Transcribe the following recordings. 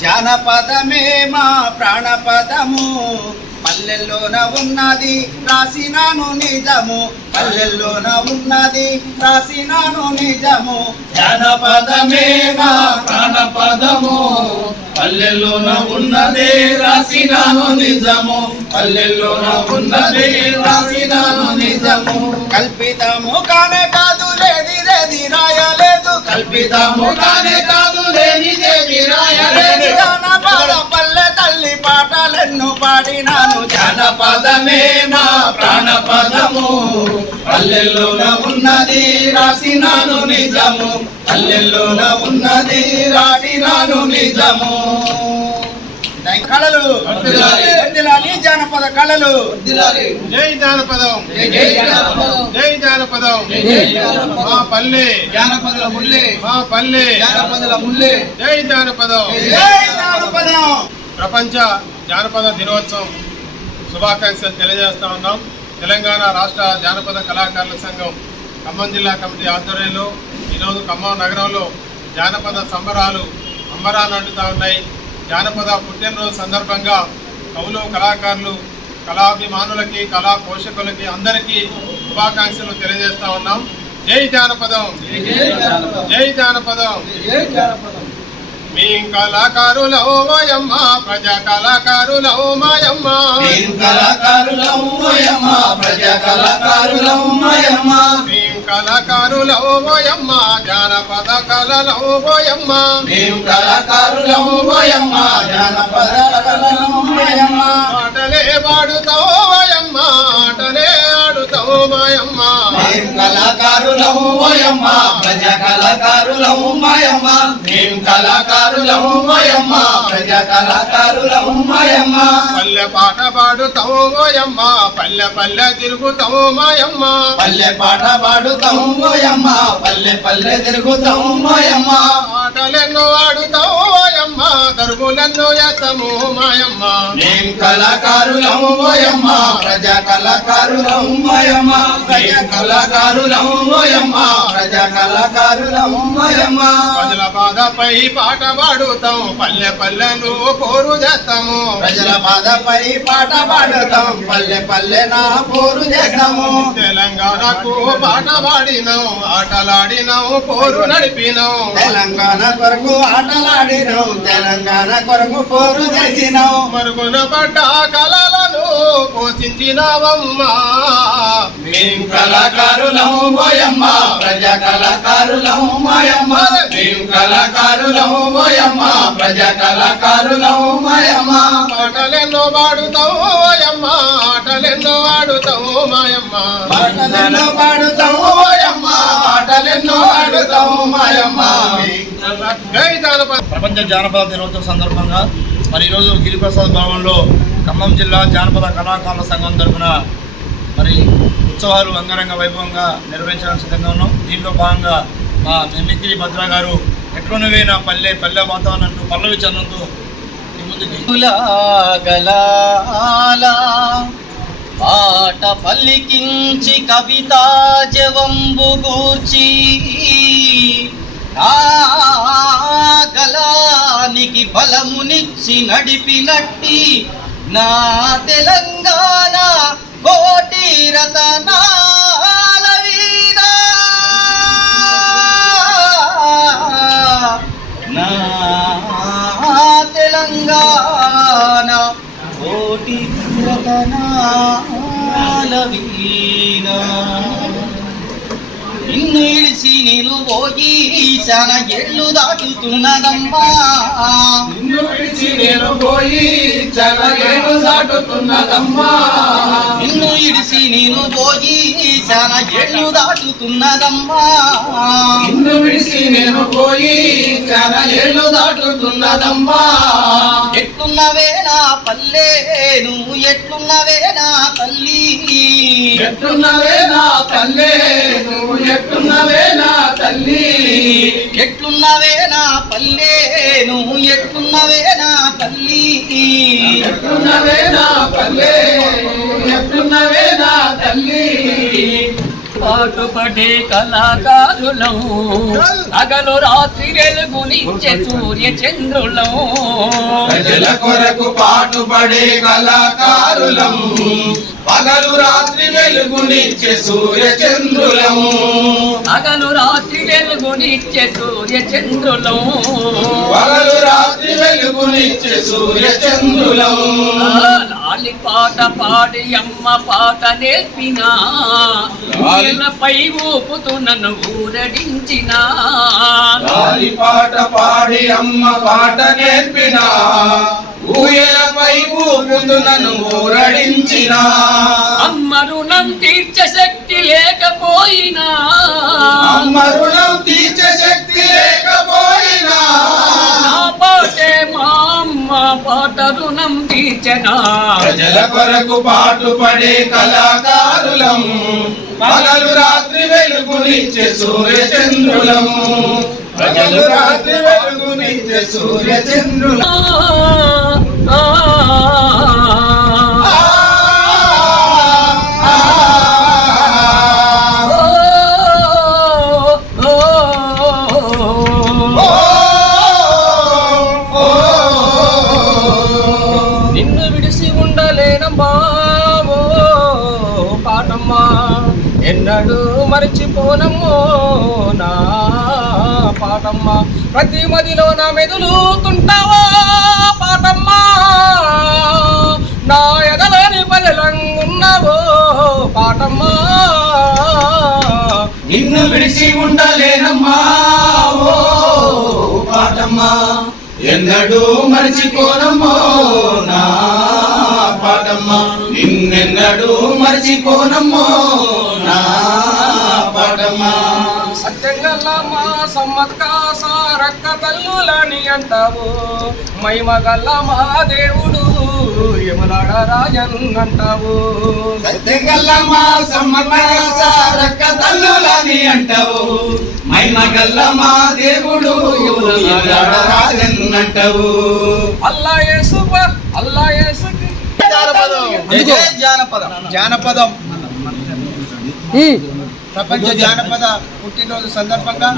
జానపదమే మా ప్రాణపదము, పల్లెల్లోన ఉన్నది రాసినాను నిజము, పల్లెల్లోన ఉన్నది రాసినాను నిజము. జానపదమే మా ప్రాణపదము, పల్లెల్లోన ఉన్నదే రాసినాను నిజము, పల్లెల్లోన ఉన్నదే రాసినాను నిజము. కల్పితము కానే కాదు లేనిదేది రాయలేదు, కల్పితము కానే కాదు లేనిదేది రాయలేదు. జానపద పల్లె తల్లి పాటలెన్ను పాడినాను, జానపదమే మా ప్రాణపదము, పల్లెల్లోన ఉన్నది రాసినాను నిజము, పల్లెల్లోన ఉన్నది రాసినాను నిజము. కళలు వర్ధిల్లాలి, జానపద కళలు. జై జానపదం, జై జానపదం, మా పల్లె జానపదుల ముల్లే, మా పల్లె జానపదుల ముల్లే. జై జానపదం, జై జానపదం. ప్రపంచ జానపద దినోత్సవం శుభాకాంక్షలు తెలియజేస్తా ఉన్నాం. తెలంగాణ రాష్ట్ర జానపద కళాకారుల సంఘం ఖమ్మం జిల్లా కమిటీ ఆధ్వర్యంలో ఈరోజు ఖమ్మం నగరంలో జానపద సంబరాలు అంబరాలు అంటుతూ ఉన్నాయి. జానపద పుట్టినరోజు సందర్భంగా కవులు, కళాకారులు, కళాభిమానులకి, కళా పోషకులకి అందరికీ శుభాకాంక్షలు తెలియజేస్తా ఉన్నాం. జై జానపదం, జై జానపదం. మేం కళాకారులము మాయమ్మ, ప్రజా కళాకారులము మాయమ్మ, మేం కళాకారులము మాయమ్మ, ప్రజా కళాకారులము మాయమ్మ, మేం కళాకారులము మాయమ్మ, జానపద కళలము మాయమ్మ, మేం కళాకారులము మాయమ్మ, జానపద కళలము మాయమ్మ. ఆటలే పాడుతావు మాయమ్మ, ఆటలే ఆడుతావు మాయమ్మ, మేం కళాకారులము మాయమ్మ, ప్రజా కళాకారులము మాయమ్మ, మేం కళాకారులము మాయమ్మ, ప్రజా కళాకారులము మాయమ్మ. పల్లె పాట పాడుతావు మాయమ్మ, పల్లె పల్లె తిరుగుతావు మాయమ్మ, పల్లె పాట పాడుతాము మాయమ్మ, పల్లె పల్లె తిరుగుతాము మాయమ్మ. ఆటలెన్నో ఆడుతావు మాయమ్మ, దరువులెన్నో చేస్తాము మాయమ్మ, మేం కళాకారులము మాయమ్మ, ప్రజా కళాకారులము మాయమ్మ, ప్రజా కళాకారులము మాయమ్మ, ప్రజా కళాకారులము మాయమ్మ. ప్రజల బాధపై పాట పాడుతాం, పల్లె పల్లెలు పోరు చేస్తాము, ప్రజల బాధపై పాట పాడుతాం, పల్లె పల్లె నా పోరు చేస్తాము. తెలంగాణకు పాట పాడినాం, ఆటలాడినాం, పోరు నడిపినాం, తెలంగాణ కొరకు ఆటలాడినాం, తెలంగాణ కొరకు పోరు చేసినాం. మరుగున పడ్డ కళలను పోషించినావమ్మా. మేం కళాకారులము మాయమ్మ, ప్రజా కళాకారులము మాయమ్మ, మేం కళాకారులము మాయమ్మ, ప్రజా కళాకారులము మాయమ్మ. ఆటలెన్నో పాడుతావు మాయమ్మ, ఆటలెన్నో ఆడుతావు మాయమ్మ, పాటలెన్నో పాడుతాము మాయమ్మ, పాటలెన్నో ఆడుతాము మాయమ్మ. జై జానపద. ప్రపంచ జానపద దినోత్సవం సందర్భంగా మరి ఈరోజు గిరిప్రసాద్ భవన్లో ఖమ్మం జిల్లా జానపద కళాకారుల సంఘం తరఫున మరి ఉత్సవాలు అంగరంగ వైభవంగా నిర్వహించడానికి సిద్ధంగా ఉన్నాం. దీంట్లో భాగంగా మా మిమిక్రీ భద్ర గారు ఎట్లున్నవే నా పల్లె పల్లె వాతావరణం పల్లవి చంద్రంతో ముందుకి పాట పల్లికించి కవితా జవంబు గూర్చి ఆ గలానికి బలమునిచ్చి నడిపినట్టి నా తెలంగాణ కోటి రతనాల వీర నా తెలంగాణ కోటి రతనాల వీర. నిన్ను ఇడిసి నేను పోయి శాన ఎళ్ళు దాటుతున్నదమ్మా, నిన్ను విడిచి నేను పోయి చల్లగేను దాటుతున్నదమ్మా, నిన్ను ఇడిసి నేను పోయి శాన ఎళ్ళు దాటుతున్నదమ్మా, నిన్ను విడిచి నేను పోయి చాలా ఏళ్ళు దాటుతున్నదమ్మా. ఎట్లున్నవే నా పల్లె నువ్వు ఎట్లున్నవే నా తల్లి, ఎట్టున్నవే నా తల్లి నువ్వు ఎట్టున్నవే నా తల్లి, ఎట్లున్నవే నా పల్లె నువ్వు ఎట్లున్నవే నా తల్లి, ఎట్టున్నవే నా పల్లె నువ్వు ఎట్టున్నవే నా తల్లి. పాటుపడే కళాకారులం పగలు రాత్రి వెలుగునిచ్చే సూర్య చంద్రులం ప్రజల కొరకు పాటుపడే కళాకారులం పగలు రాత్రి వెలుగునిచ్చే సూర్య చంద్రులం పగలు రాత్రి వెలుగునిచ్చే సూర్య చంద్రులం పగలు రాత్రి వెలుగునిచ్చే సూర్య చంద్రులం లాలి పాట పాడి అమ్మ పాట నేర్పిన పై ఊపుతూ నన్ను ఊరడించిన లాలి పాట పాడి అమ్మ పాట నేర్పిన ఊయలపై ఊపుతూ నన్ను ఊరడించిన అమ్మ రుణం తీర్చే శక్తి లేకపోయినా అమ్మ రుణం తీర్చే శక్తి లేకపోయినా నా పాటే మా అమ్మ పాట రుణం తీర్చనా ప్రజల కొరకు పాటుపడే కళాకారులం పగలు రాత్రి వెలుగునిచ్చే సూర్య చంద్రులం ప్రజలు రాత్రి వెలుగునిచ్చే సూర్య చంద్రులం నిన్ను విడిసి ఉండలేనమ్మా ఓ పాటమ్మా ఎన్నడూ మరచిపోనమ్మో నా పాటమ్మా ప్రతి మదిలో నా మెదులుతుంటావా పాటమ్మా నా ఎదలని పదలంగున్నావో పాటమ్మా నిన్ను విడిచి ఉండలేనమ్మా ఓ పాటమ్మా ఎన్నడూ మర్చిపోనమ్మో నా పాటమ్మా నిన్నెన్నడూ మర్చిపోనమ్మో నా పాటమ్మా సత్యంగల్లా మా సమ్మక్క సారక్క తల్లులని అంటావు మైమగల్ల మా దేవుడు యమలాడ రాజన్ అంటావు సత్యంగల్లమ్మ సమ్మక్క సారక్క తల్లులని అంటావు మైమగల్ల మా దేవుడు యమలాడ రాజన్ అంటావు అల్లా యేసు అల్లా యేసు జానపదం ప్రపంచ జానపద పుట్టినరోజు సందర్భంగా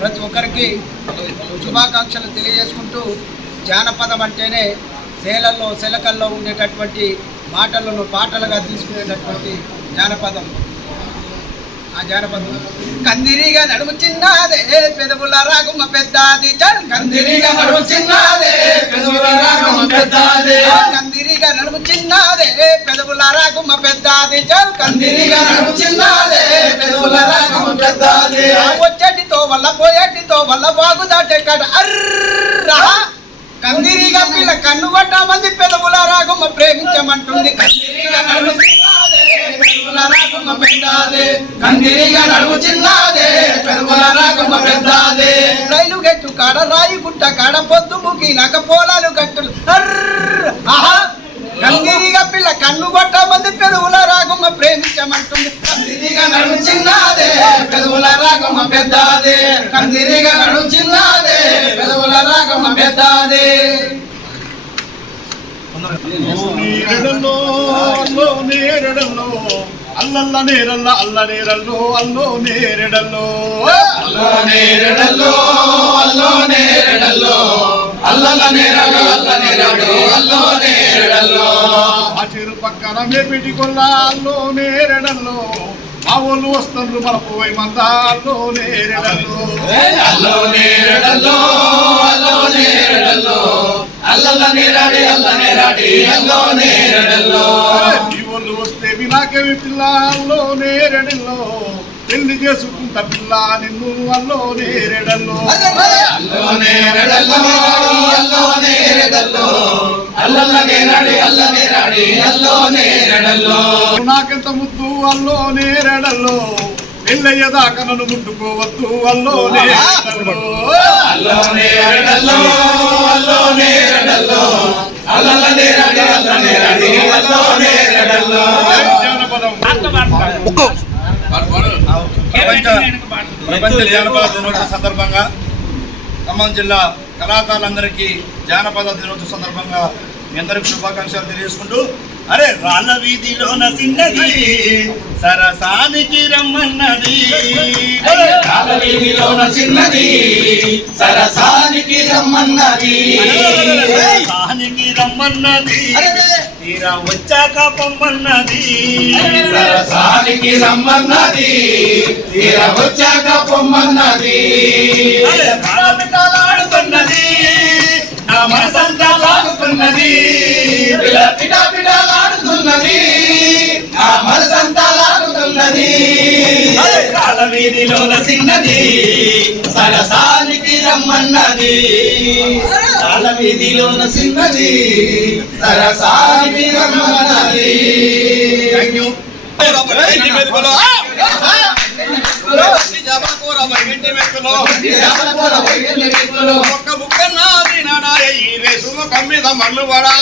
ప్రతి ఒక్కరికి శుభాకాంక్షలు తెలియజేసుకుంటూ జానపదం అంటేనే సేలల్లో సెలకల్లో ఉండేటటువంటి మాటలను పాటలుగా తీసుకునేటటువంటి జానపదం. ఆ జానపదం కందిరిగా నడుము చిన్నదే పెదవుల రాగుమ్మ పెద్దది చల్ కందిరిగా నడుము చిన్నదే పెదవుల రాగుమ్మ పెద్దది కందిరిగా నడుము చిన్నదే పెదవుల రాగుమ్మ పెద్దది చల్ కందిరిగా నడుము చిన్నదే పెదవుల రాగుమ్మ పెద్దది వచ్చేటితో వల్ల పోయేటితో వల్ల బాగు దాటే కట అర్రా కందిరిగా పిల్ల కన్ను కొట్ట మంది పెదవుల రాగుమ్మ ప్రేమించమంటుంది. కందిరిగా నడుము చిన్నదే పెదవుల రాగుమ్మ పెద్దది కందిరిగా నడుము చిన్నదే పెదవుల రాగుమ్మ పెద్దది రైలు గట్టు కాడ రాయి గుట్ట కాడ పొద్దు ముగినాక పొలాలు గట్టులు ఆహా కందిరిగా పిల్ల కన్ను కొట్ట మంది పెదవుల రాగుమ్మ ప్రేమించమంటుంది. కందిరిగా నడుము చిన్నదే పెదవుల రాగుమ్మ పెద్దది కందిరిగా నడుము చిన్నదే పెదవుల రాగుమ్మ పెద్దది నేరడల్లో అల్లో నేరడల్లో అల్లల్ల నేరల్ల అల్ల నేరల్లో అల్లో నేరడల్లో అల్లో నేరడల్లో అల్లో నేరడల్లో అల్లల్ల నేరడు అల్ల నేరడు అల్లో నేరడల్లో ఆ చెరు పక్కన మేపిటి కొల్ల అల్లో నేరడల్లో ఆ ఒళ్ళు వస్తుండ్రు మరపోయి మంద అల్లో నేరడల్లో అల్లో నేరడల్లో అల్లో నేరడల్లో అల్లల్ల నేరాడి అల్ల నేరాడి అల్లో నేరడల్లో ఈ ఒళ్ళు వస్తే వినాకేమి పిల్ల అల్లో నేరడల్లో పెళ్లి చేసుకుంటా పిల్ల నిన్ను అల్లో నేరడల్లో అల్లో నేరడల్లో అల్లో నేరడల్లో అల్లల్ల నేరాడి అల్ల నేరాడి అల్లో నేరడల్లో నాకెంత ముద్దు అల్లో నేరడల్లో పెళ్ళయ్యేదాకా నన్ను ముట్టుకోవద్దు అల్లో నేరడల్లో అల్లో నేరడల్లో అల్లో నేరడల్లో అల్లల్ల నేరాడి అల్ల నేరాడి అల్లో నేరడల్లో జానపదం ప్రపంచ జానపద దినోత్సవ సందర్భంగా ఖమ్మం జిల్లా కళాకారులందరికీ జానపద దినోత్సవ సందర్భంగా మీ అందరికి శుభాకాంక్షలు తెలియజేసుకుంటూ అరే రాళ్ళ వీధిలోన చిన్నది సరసానికి రమ్మన్నది రాళ్ళ వీధిలోన చిన్నది సరసానికి రమ్మన్నది సరసానికి రమ్మన్నది తీరా వచ్చాక పొమ్మన్నది సరసానికి రమ్మన్నది తీర వచ్చాక పొమ్మన్నది ఆడుతున్నది నా మనసంతా లాగుతున్నది పిటపిటలాడుతున్నది ఆ మనసంతా లాగుతున్నది రాళ్ళ వీధిలోన చిన్నది సరసానికి రమ్మన్నది రాళ్ళ వీధిలోన చిన్నది సరసానికి రమ్మన్నది థ్యాంక్ యూ ఒక్క ముక్క నాది నాడాయ ఈ రేసు కమ్మిద మన్ను పడా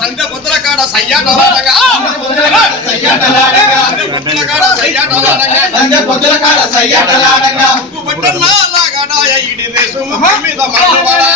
సంధ్య పుత్ర కాడ సయ్యాటలాడగా లాగడాయ ఇడి రేసు కమ్మిద మన్ను పడా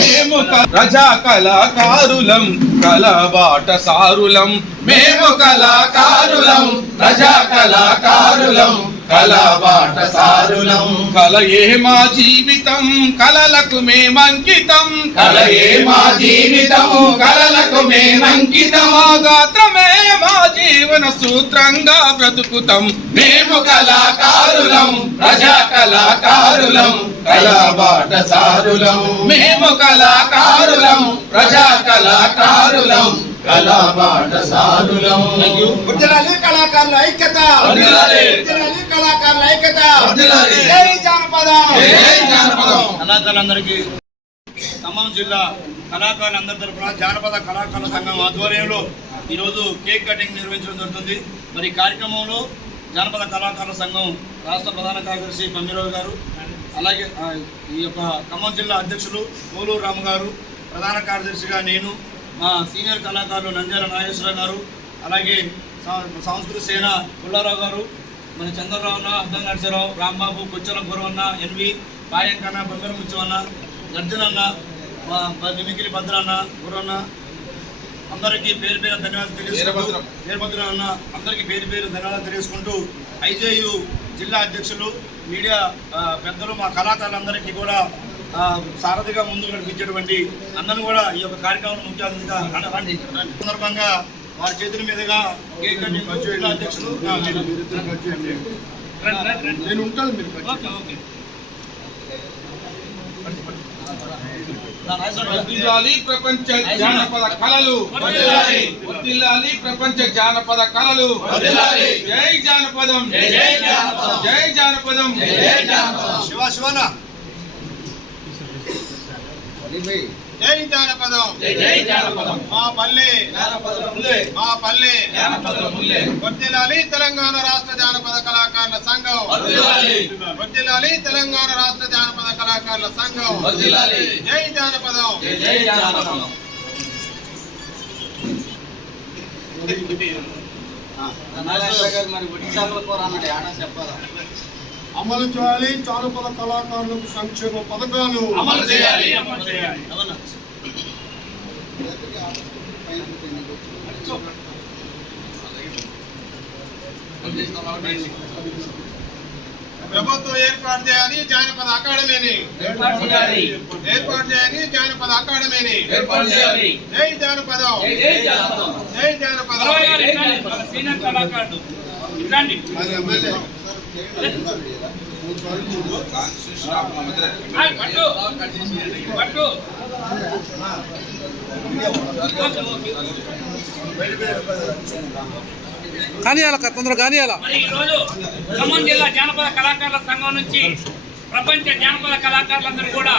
మేము ప్రజా కళాకారులం కళబాట సారులం మేము కళాకారులం ప్రజా కళాకారులం కళాబాట సారులం కలయే మా జీవితం కలలకు మేమంకితం కలయే మా జీవితం కలలకు మేమంకితం మా గాత్రమే మా జీవన సూత్రంగా బ్రతుకుతాం మేము కళాకారులం ప్రజా కళాకారులం కళాబాట సారులం మేము కళాకారులం ప్రజా కళాకారులం కళాబాట సారులం వదిలాలి కళాకారుల ఐక్యత వదిలాలి. వదిలాలి కళాకారుల ఐక్యత వదిలాలి. జై జానపదం జై జానపదం కళాకారులందరికీ ఖమ్మం జిల్లా కళాకారులందరి తరఫున జానపద కళాకారుల సంఘం ఆధ్వర్యంలో ఈరోజు కేక్ కటింగ్ నిర్వహించడం జరుగుతుంది. మరి ఈ కార్యక్రమంలో జానపద కళాకారుల సంఘం రాష్ట్ర ప్రధాన కార్యదర్శి పమ్మిరావు గారు, అలాగే ఈ యొక్క ఖమ్మం జిల్లా అధ్యక్షులు కోలూరు రాము గారు, ప్రధాన కార్యదర్శిగా నేను, మా సీనియర్ కళాకారులు నంద్యాల నాగేశ్వరరావు గారు, అలాగే సంస్కృతి సేన పుల్లారావు గారు, మన చంద్రరావు అన్న, అద్దం నరసరావు, రాంబాబు, కొచ్చల గురవన్న, ఎన్వి, పాయంకన్న, బొమ్మర ముచ్చవన్న, గర్జనన్న, మిమికిలి భద్రన్న, గురవన్న, అందరికీ పేరు పేరు ధన్యవాదాలు తెలియజేసుకుంటూ వీరభద్రం అన్న అందరికీ పేరు పేరు ధన్యవాదాలు తెలియజేసుకుంటూ ఐజేయు జిల్లా అధ్యక్షులు, మీడియా పెద్దలు, మా కళాకారులందరికీ కూడా సారథిగా ముందుకు నడిపించేటువంటి అందరిని కూడా ఈ యొక్క కార్యక్రమం ముఖ్య అతిథిగా సందర్భంగా వారి చేతుల మీదుగా కేక్ కటింగ్ జిల్లా అధ్యక్షులు నేను ఉంటాను మీరు వర్ధిల్లాలి ప్రపంచ జానపద కళలు వర్ధిల్లాలి ప్రపంచ జానపద కళలు జై జానపదం జై జానపదం శివ శివన జై జానపదం జై జానపదం మా పల్లె మా పల్లె వర్ధిల్లాలి తెలంగాణ రాష్ట్ర జానపద కళాకారుల సంఘం వర్ధిల్లాలి తెలంగాణ రాష్ట్ర జానపద కళాకారుల సంఘం జై జానపదం జై జానపదం అమలు చేయాలి జానపద కళాకారులకు సంక్షేమ పథకాలు అమలు చేయాలి ప్రభుత్వం ఏర్పాటు చేయాలి జానపద అకాడమీని ఏర్పాటు చేయాలి జానపద అకాడమీని జై జానపదం జై జానపదం సీనియర్ కళాకారుడు ఇట్లాంటి పట్టు కానియాల తొందరగా కానియాల. మరి ఈరోజు ఖమ్మం జిల్లా జానపద కళాకారుల సంఘం నుంచి ప్రపంచ జానపద కళాకారులందరూ కూడా